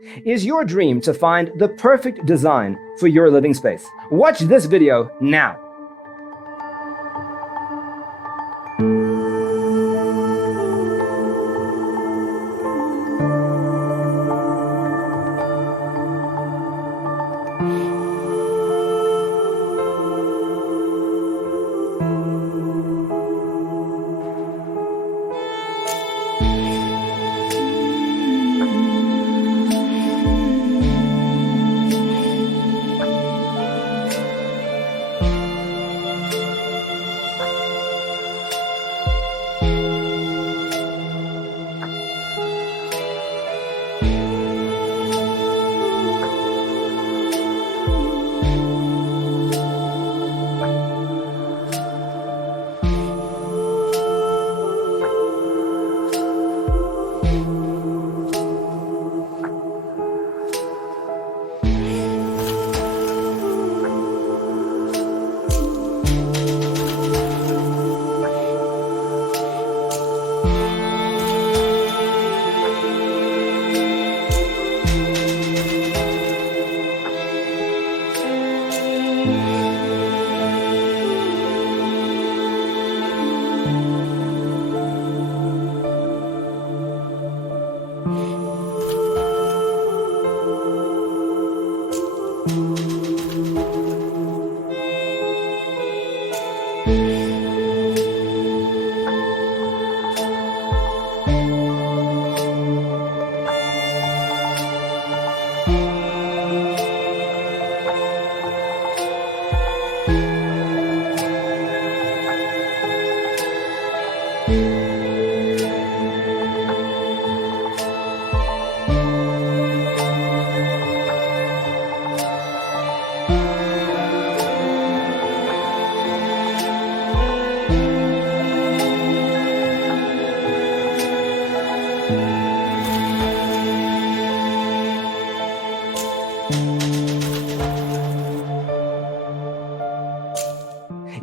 Is your dream to find the perfect design for your living space? Watch this video now.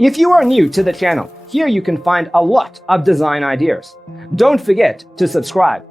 If you are new to the channel, here you can find a lot of design ideas. Don't forget to subscribe.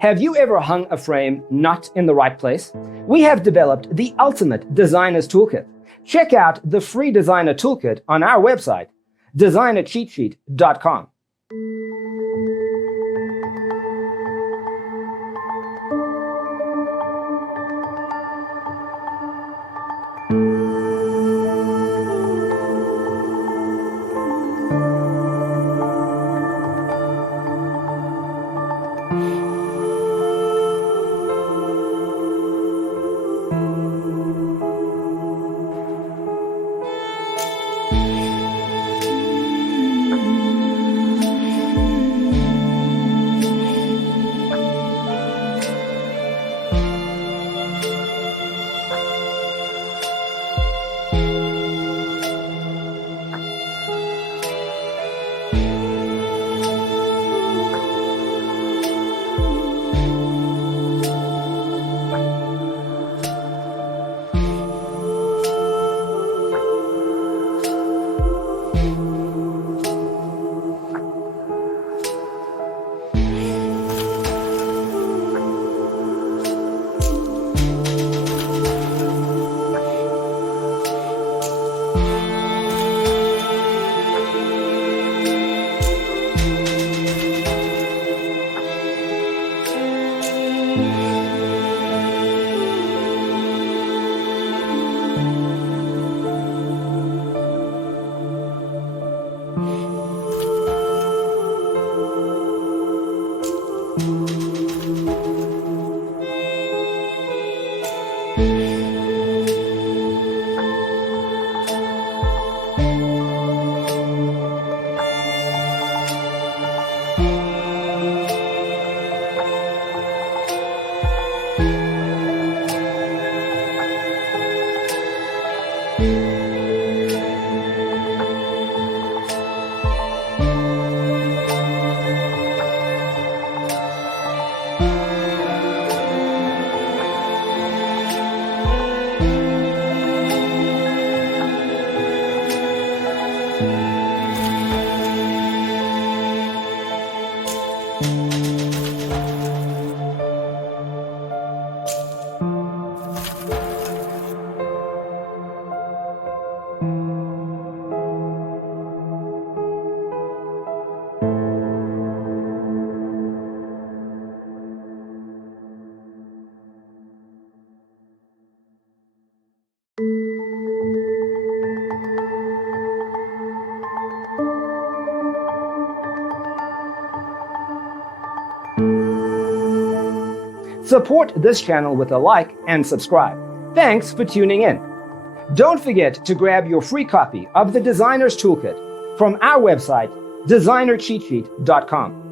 Have you ever hung a frame not in the right place? We have developed the ultimate designer's toolkit. Check out the free designer toolkit on our website, designercheatsheet.com. Support this channel with a like and subscribe. Thanks for tuning in. Don't forget to grab your free copy of the Designer's Toolkit from our website, designercheatsheet.com.